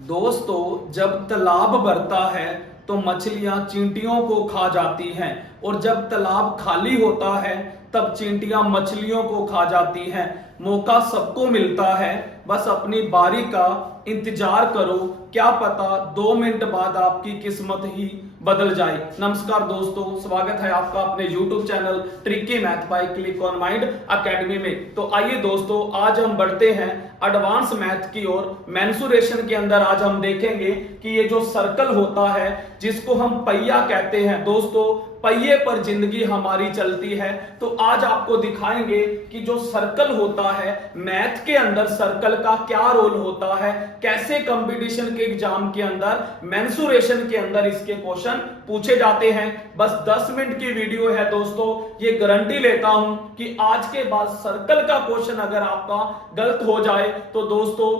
दोस्तों, जब तालाब भरता है तो मछलियां चींटियों को खा जाती हैं और जब तालाब खाली होता है तब चींटियां मछलियों को खा जाती हैं। मौका सबको मिलता है, बस अपनी बारी का इंतजार करो। क्या पता 2 मिनट बाद आपकी किस्मत ही बदल जाए। नमस्कार दोस्तों, स्वागत है आपका अपने YouTube channel tricky math bye click on mind academy में। तो आइए दोस्तों, आज हम बढ़ते हैं एडवांस मैथ की ओर। मेंसुरेशन के अंदर आज हम देखेंगे कि ये जो सर्कल होता है जिसको हम पहिया कहते हैं, दोस्तों पहिए पर जिंदगी हमारी चलती है। तो आज आपको दिखाएंगे कि जो सर्कल होता है मैथ के अंदर सर्कल का क्या रोल होता है, कैसे कंपटीशन के एग्जाम के अंदर मेंसुरेशन के अंदर इसके क्वेश्चन पूछे जाते हैं। बस 10 मिनट की वीडियो है दोस्तों, ये गारंटी लेता हूं कि आज के बाद सर्कल का क्वेश्चन अगर आपका गलत हो जाए तो दोस्तों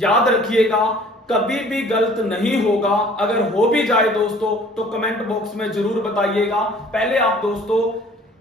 याद रखिएगा कभी भी गलत नहीं होगा। अगर हो भी जाए दोस्तों तो कमेंट बॉक्स में जरूर बताइएगा। पहले आप दोस्तों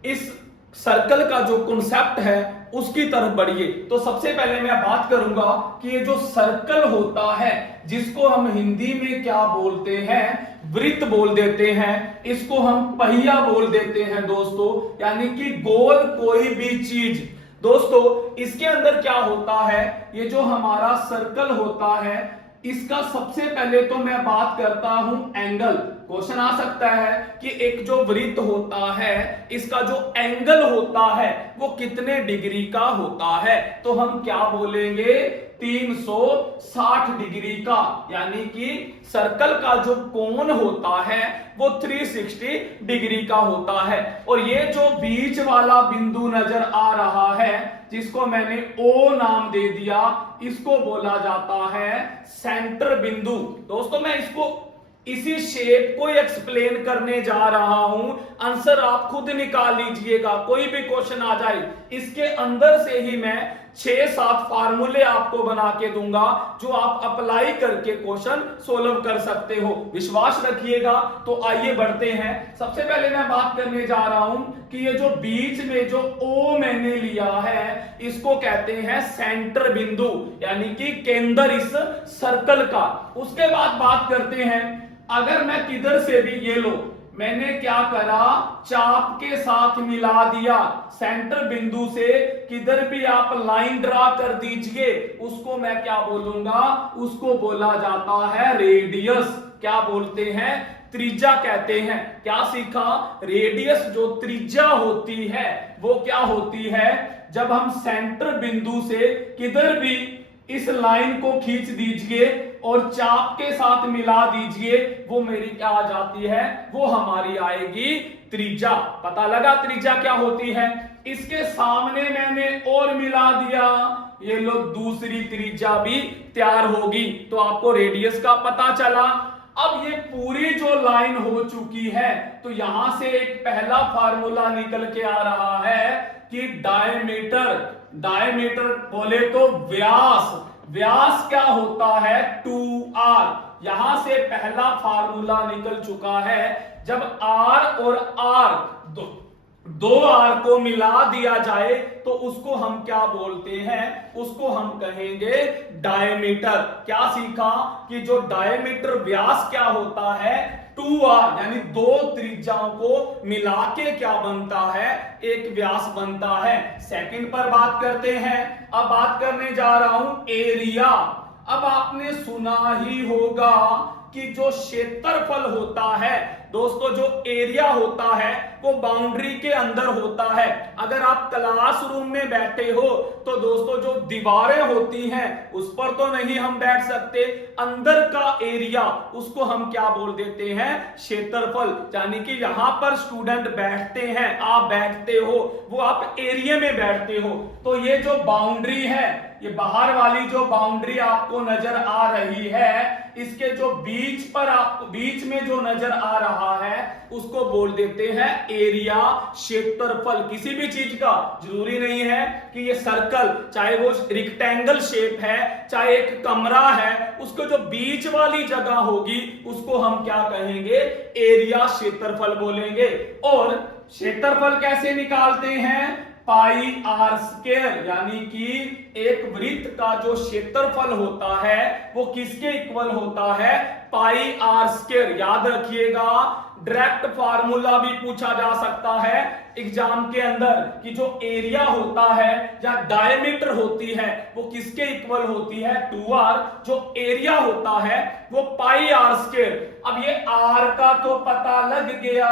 इस सर्कल का जो कॉन्सेप्ट है उसकी तरफ बढ़िए। तो सबसे पहले मैं बात करूंगा कि ये जो सर्कल होता है जिसको हम हिंदी में क्या बोलते हैं, वृत्त बोल देते हैं, इसको हम पहिया बोल देते हैं दोस्तों, यानी कि गोल कोई भी चीज। दोस्तों इसके अंदर क्या होता है, ये जो हमारा सर्कल होता है इसका सबसे पहले तो मैं बात करता हूं एंगल। क्वेश्चन आ सकता है कि एक जो वृत्त होता है इसका जो एंगल होता है वो कितने डिग्री का होता है, तो हम क्या बोलेंगे 360 डिग्री का, यानी कि सर्कल का जो कोण होता है वो 360 डिग्री का होता है। और ये जो बीच वाला बिंदु नजर आ रहा है जिसको मैंने O नाम दे दिया, इसको बोला जाता है सेंटर बिंदु। दोस्तों मैं इसको इसी शेप को एक्सप्लेन करने जा रहा हूं, आंसर आप खुद निकाल लीजिएगा। कोई भी क्वेश्चन आ जाए इसके अंदर से ही मैं 6-7 फार्मूले आपको बना के दूंगा जो आप अप्लाई करके क्वेश्चन सोल्व कर सकते हो, विश्वास रखिएगा। तो आइए बढ़ते हैं। सबसे पहले मैं बात करने जा रहा हूं कि ये जो बीच में जो O मैंने लिया है इसको कहते हैं सेंटर बिंदु, यानी कि केंद्र इस सर्कल का। उसके बाद बात करते हैं, अगर मैं किधर से भी, ये लो मैंने क्या करा, चाप के साथ मिला दिया सेंटर बिंदु से, किधर भी आप लाइन ड्रा कर दीजिए, उसको मैं क्या बोलूंगा, उसको बोला जाता है रेडियस। क्या बोलते हैं, त्रिज्या कहते हैं। क्या सीखा, रेडियस जो त्रिज्या होती है वो क्या होती है, जब हम सेंटर बिंदु से किधर भी इस लाइन को खींच दीजिए और चाप के साथ मिला दीजिए, वो मेरी क्या आ जाती है, वो हमारी आएगी त्रिज्या। पता लगा त्रिज्या क्या होती है। इसके सामने मैंने और मिला दिया, ये लो दूसरी त्रिज्या भी तैयार होगी, तो आपको रेडियस का पता चला। अब ये पूरी जो लाइन हो चुकी है तो यहां से एक पहला फार्मूला निकल के आ रहा है कि डायमीटर बोले तो व्यास क्या होता है 2r। यहां से पहला फार्मूला निकल चुका है। जब r और r दो r को मिला दिया जाए तो उसको हम क्या बोलते हैं, उसको हम कहेंगे डायमीटर। क्या सीखा कि जो डायमीटर व्यास क्या होता है 2r, यानी दो त्रिज्याओं को मिला के क्या बनता है, एक व्यास बनता है। सेकंड पर बात करते हैं। अब बात करने जा रहा हूं एरिया। अब आपने सुना ही होगा कि जो क्षेत्रफल होता है दोस्तों, जो एरिया होता है वो बाउंड्री के अंदर होता है। अगर आप क्लासरूम में बैठे हो तो दोस्तों जो दीवारें होती हैं उस पर तो नहीं हम बैठ सकते, अंदर का एरिया उसको हम क्या बोल देते हैं, क्षेत्रफल। यानी कि यहां पर स्टूडेंट बैठते हैं, आप बैठते हो, वो आप एरिया में बैठते हो। तो ये जो बाउंड्री है, ये बाहर वाली जो बाउंड्री आपको नजर आ रही है, इसके जो बीच में जो नजर आ रहा है उसको बोल देते हैं एरिया, क्षेत्रफल। किसी भी चीज का जरूरी नहीं है कि ये सर्कल, चाहे वो रेक्टेंगल शेप है, चाहे एक कमरा है, उसको जो बीच वाली जगह होगी उसको हम क्या कहेंगे, एरिया, क्षेत्रफल बोलेंगे। और क्षेत्रफल कैसे निकालते हैं, पाई आर स्क्वायर, यानी कि एक वृत्त का जो क्षेत्रफल होता है वो किसके इक्वल होता है, पाई आर स्क्वायर। याद रखिएगा, डायरेक्ट फार्मूला भी पूछा जा सकता है एग्जाम के अंदर कि जो एरिया होता है या डायमीटर होती है वो किसके इक्वल होती है, 2r। जो एरिया होता है वो पाई आर स्क्वायर। अब ये r का तो पता लग गया,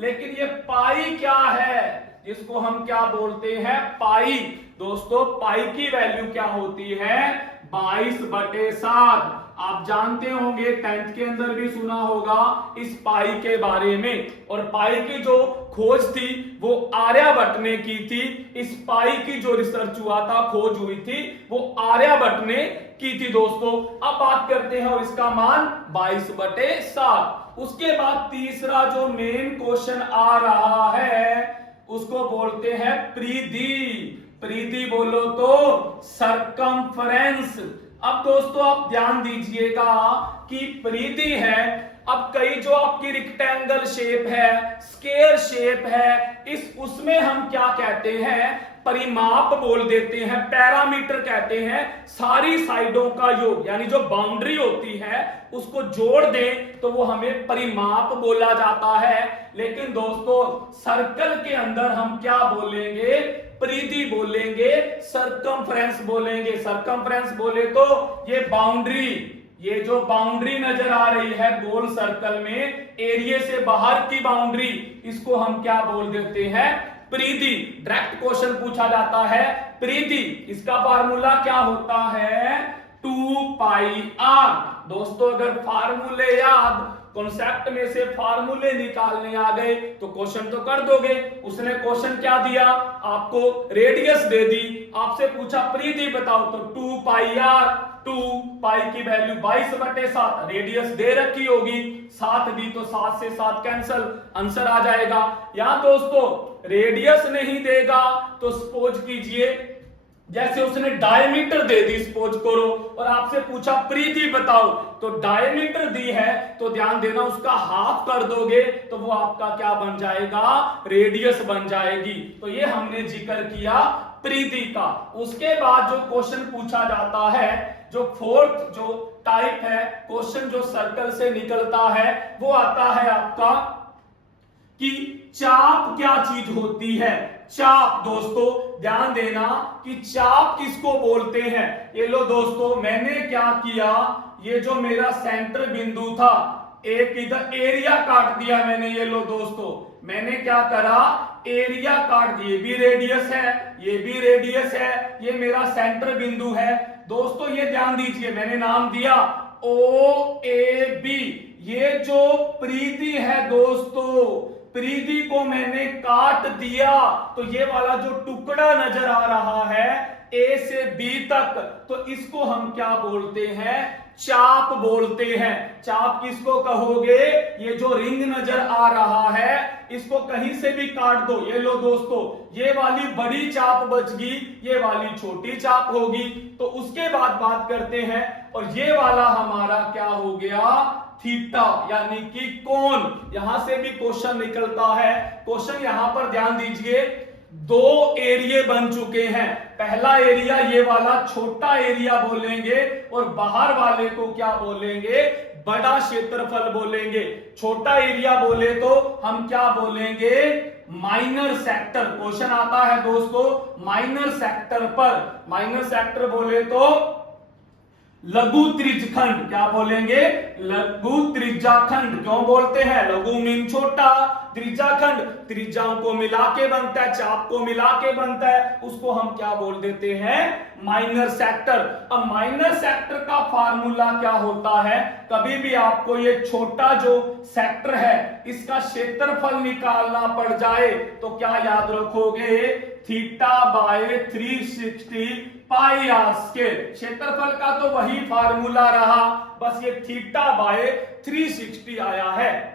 लेकिन ये पाई क्या है, जिसको हम क्या बोलते हैं, पाई। दोस्तों पाई की वैल्यू क्या होती है, 22/7। आप जानते होंगे 10th के अंदर भी सुना होगा इस पाई के बारे में। और पाई की जो खोज थी वो आर्यभट्ट ने की थी। इस पाई की जो रिसर्च हुआ था, खोज हुई थी, वो आर्यभट्ट ने की थी दोस्तों। अब बात करते हैं और इसका मान 22/7। उसके बाद तीसरा जो मेन क्वेश्चन आ रहा है उसको बोलते हैं परिधि। परिधि बोलो तो सरकमफ्रेंस। अब दोस्तों आप ध्यान दीजिएगा कि परिधि है, अब कई जो आपकी रेक्टेंगल शेप है, स्क्वायर शेप है, उसमें हम क्या कहते हैं, परिमाप बोल देते हैं, पैरामीटर कहते हैं। सारी साइडों का योग, यानी जो बाउंड्री होती है उसको जोड़ दें तो वो हमें परिमाप बोला जाता है। लेकिन दोस्तों सर्कल के अंदर हम क्या बोलेंगे, परिधि बोलेंगे, सरकमफ्रेंस बोलेंगे। सरकमफ्रेंस बोले तो ये बाउंड्री, ये जो बाउंड्री नजर आ रही है गोल सर्कल में, एरिया से बाहर की बाउंड्री, इसको हम क्या बोल देते हैं, परिधि। डायरेक्ट क्वेश्चन पूछा जाता है परिधि, इसका फार्मूला क्या होता है, 2πr। दोस्तों अगर फार्मूले याद, कॉन्सेप्ट में से फार्मूले निकालने आ गए तो क्वेश्चन तो कर दोगे। उसने क्वेश्चन क्या दिया, आपको रेडियस दे दी, आपसे पूछा परिधि बताओ, तो 2πr, 2 पाई की वैल्यू 22/7, रेडियस दे रखी होगी, 7 दी तो 7 से 7 कैंसल, आंसर आ जाएगा। या दोस्तों रेडियस नहीं देगा तो सपोज कीजिए जैसे उसने डायमीटर दे दी, सपोज करो, और आपसे पूछा परिधि बताओ, तो डायमीटर दी है तो ध्यान देना उसका हाफ कर दोगे तो वो आपका क्या बन जाएगा, रेडियस बन जाएगी। तो ये हमने जिक्र किया परिधि का। उसके बाद जो क्वेश्चन पूछा जाता है, जो फोर्थ जो टाइप है क्वेश्चन जो सर्कल से निकलता है, वो आता है आपका कि चाप क्या चीज होती है। चाप दोस्तों ध्यान देना कि चाप किसको बोलते हैं। ये लो दोस्तों, मैंने क्या किया, ये जो मेरा सेंटर बिंदु था, एक इधर एरिया काट दिया मैंने। ये लो दोस्तों, मैंने क्या करा, एरिया काट दिया, ये भी रेडियस है, ये भी रेडियस है, ये मेरा सेंटर बिंदु है। दोस्तों ये ध्यान दीजिए, मैंने नाम दिया OAB। ये जो परिधि है दोस्तों, परिधि को मैंने काट दिया तो ये वाला जो टुकड़ा नजर आ रहा है A से B तक, तो इसको हम क्या बोलते हैं, चाप बोलते हैं। चाप किसको कहोगे, ये जो रिंग नजर आ रहा है इसको कहीं से भी काट दो। ये लो दोस्तों, ये वाली बड़ी चाप बच गई, ये वाली छोटी चाप होगी। तो उसके बाद बात करते हैं, और ये वाला हमारा क्या हो गया, थीटा, यानी कि कोण। यहां से भी क्वेश्चन निकलता है। क्वेश्चन यहां पर ध्यान दीजिए, दो एरिया बन चुके हैं। पहला एरिया ये वाला छोटा एरिया बोलेंगे, और बाहर वाले को क्या बोलेंगे, बड़ा क्षेत्रफल बोलेंगे। छोटा एरिया बोले तो हम क्या बोलेंगे, माइनर सेक्टर। क्वेश्चन आता है दोस्तों माइनर सेक्टर पर, माइनर सेक्टर बोले तो लघु त्रिज्यखंड, क्या बोलेंगे, लघु त्रिज्याखंड। क्यों बोलते हैं, लघु मीन छोटा, त्रिज्याखंड त्रिज्याओं को मिला के बनता है, चाप को मिला के बनता है, उसको हम क्या बोल देते हैं, माइनर सेक्टर। अब माइनर सेक्टर का फार्मूला क्या होता है, कभी भी आपको ये छोटा जो सेक्टर है इसका क्षेत्रफल निकालना पड़ जाए तो क्या याद रखोगे, θ/360 पाई आर स्क्वायर। क्षेत्रफल का तो वही फार्मूला रहा, बस ये θ/360 आया है।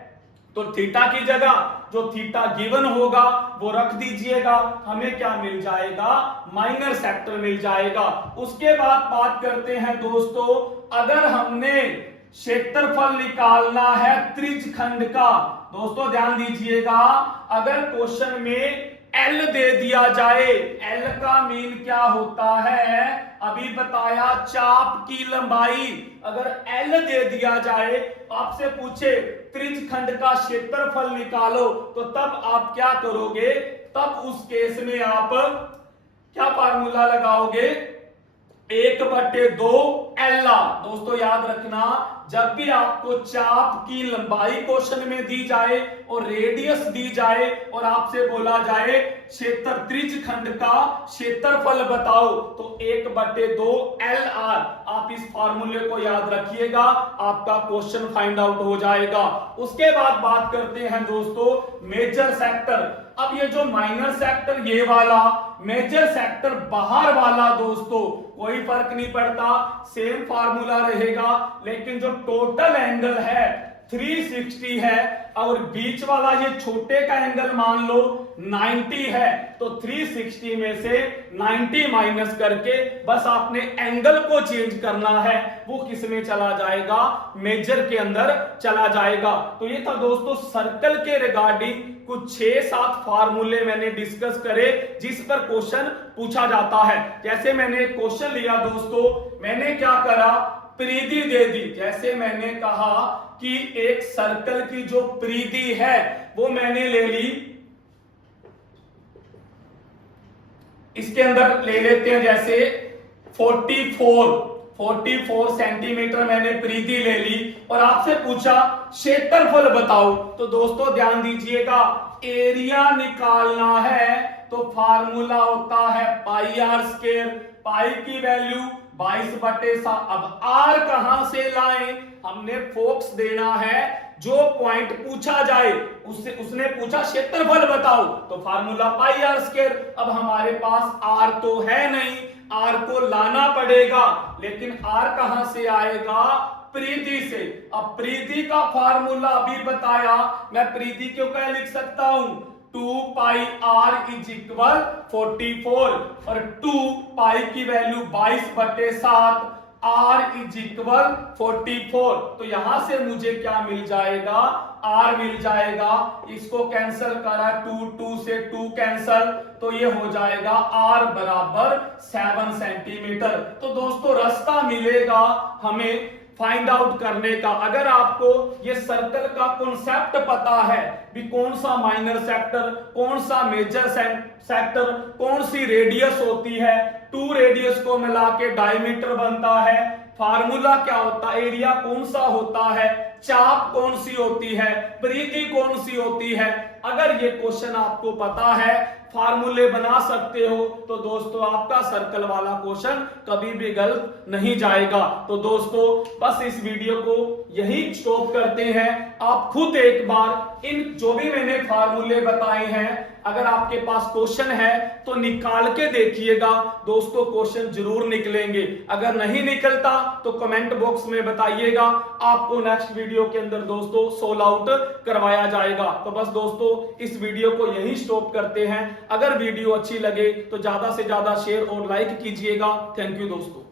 तो थीटा की जगह जो थीटा गिवन होगा वो रख दीजिएगा, हमें क्या मिल जाएगा, माइनर सेक्टर मिल जाएगा। उसके बाद बात करते हैं दोस्तों, अगर हमने क्षेत्रफल निकालना है त्रिज्यखंड का, दोस्तों ध्यान दीजिएगा, अगर क्वेश्चन में एल दे दिया जाए। एल का मीन क्या होता है, अभी बताया, चाप की लंबाई। अगर एल दे दिया जाए, आपसे पूछे त्रिज्यखंड का क्षेत्रफल निकालो, तो तब आप क्या करोगे, तब उस केस में आप क्या फार्मूला लगाओगे, 1/2 एल आर। दोस्तों याद रखना, जब भी आपको चाप की लंबाई क्वेश्चन में दी जाए और रेडियस दी जाए और आपसे बोला जाए क्षेत्र त्रिज्यखंड का क्षेत्रफल बताओ, तो 1/2 एल आर, आप इस फार्मूले को याद रखिएगा, आपका क्वेश्चन फाइंड आउट हो जाएगा। उसके बाद बात करते हैं दोस्तों मेजर सेक्टर। अब ये जो माइनर सेक्टर ये वाला, मेजर सेक्टर बाहर वाला, दोस्तों कोई फर्क नहीं पड़ता, सेम फार्मूला रहेगा, लेकिन जो टोटल एंगल है 360 है और बीच वाला ये छोटे का एंगल मान लो 90 है, तो 360 में से 90 माइनस करके बस आपने एंगल को चेंज करना है, वो किस में चला जाएगा, मेजर के अंदर चला जाएगा। तो ये था दोस्तों सर्कल के रिगार्डिंग कुछ 6-7 फार्मूले मैंने डिस्कस करे जिस पर क्वेश्चन पूछा जाता है। जैसे मैंने क्वेश्चन लिया दोस्तों, मैंने क्या करा, परिधि दे दी। जैसे मैंने कहा कि एक सर्कल की जो परिधि है वो मैंने ले ली, इसके अंदर ले लेते हैं जैसे 44 सेंटीमीटर मैंने परिधि ले ली और आपसे पूछा क्षेत्रफल बताओ। तो दोस्तों ध्यान दीजिएगा, एरिया निकालना है तो फार्मूला होता है पाई आर स्क्वायर। पाई की वैल्यू 22/7। अब आर कहां से लाएं, हमने फोकस देना है, जो पॉइंट पूछा जाए उसने पूछा क्षेत्रफल बताओ, तो फार्मूला पाई आर स्क्वायर। अब हमारे पास आर तो है नहीं, आर को लाना पड़ेगा, लेकिन आर कहां से आएगा, परिधि से। अब परिधि का फार्मूला अभी बताया, मैं परिधि क्यों क्या लिख सकता हूं, 2 पाई आर इज इक्वल 44 और 2 पाई की वैल्यू 22/7, आर इज इक्वल 44। तो यहां से मुझे क्या मिल जाएगा, आर मिल जाएगा। इसको कैंसल करा, 2 से 2 कैंसल, तो ये हो जाएगा आर बराबर 7 सेंटीमीटर। तो दोस्तों रास्ता मिलेगा हमें फाइंड आउट करने का। अगर आपको ये सर्कल का कॉन्सेप्ट पता है भी कौन सा माइनर सेक्टर, कौन सा मेजर सेक्टर, कौन सी रेडियस होती है, 2 रेडियस को मिला के डायमीटर बनता है, फार्मूला क्या होता है, एरिया कौन सा होता है, चाप कौन सी होती है, परिधि कौन सी होती है, अगर ये क्वेश्चन आपको पता है, फार्मूले बना सकते हो, तो दोस्तों आपका सर्कल वाला क्वेश्चन कभी भी गलत नहीं जाएगा। तो दोस्तों बस इस वीडियो को यही स्टॉप करते हैं। आप खुद एक बार इन जो भी मैंने फार्मूले बताए हैं, अगर आपके पास क्वेश्चन है तो निकाल के देखिएगा दोस्तों, क्वेश्चन जरूर निकलेंगे। अगर नहीं निकलता तो कमेंट बॉक्स में बताइएगा, आपको नेक्स्ट वीडियो के अंदर दोस्तों सोल्व आउट करवाया जाएगा। तो बस दोस्तों इस वीडियो को यही स्टॉप करते हैं। अगर वीडियो अच्छी लगे तो ज्यादा से ज्यादा शेयर और लाइक कीजिएगा। थैंक यू दोस्तों।